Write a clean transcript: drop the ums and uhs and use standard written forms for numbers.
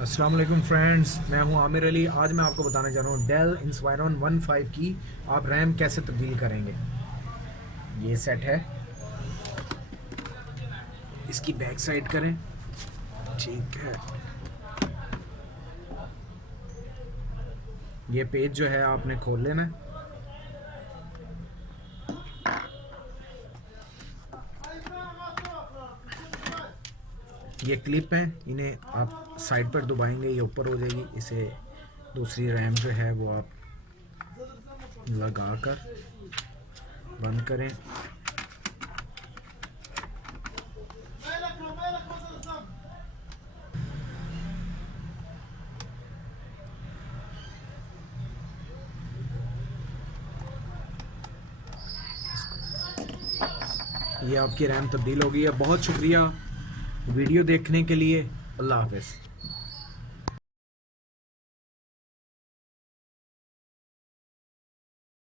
अस्सलाम वालेकुम फ्रेंड्स, मैं हूं आमिर अली। आज मैं आपको बताने जा रहा हूं डेल इंस्पायरॉन 15 की आप रैम कैसे तब्दील करेंगे। ये सेट है, इसकी बैक साइड करें। ठीक है, ये पेज जो है आपने खोल लेना है। ये क्लिप हैं, इन्हें आप साइड पर दबाएंगे, ये ऊपर हो जाएगी। इसे दूसरी रैम जो है वो आप लगा कर बंद करें। ये आपकी रैम तब्दील हो गई है। बहुत शुक्रिया वीडियो देखने के लिए। अल्लाह हाफ़िज़।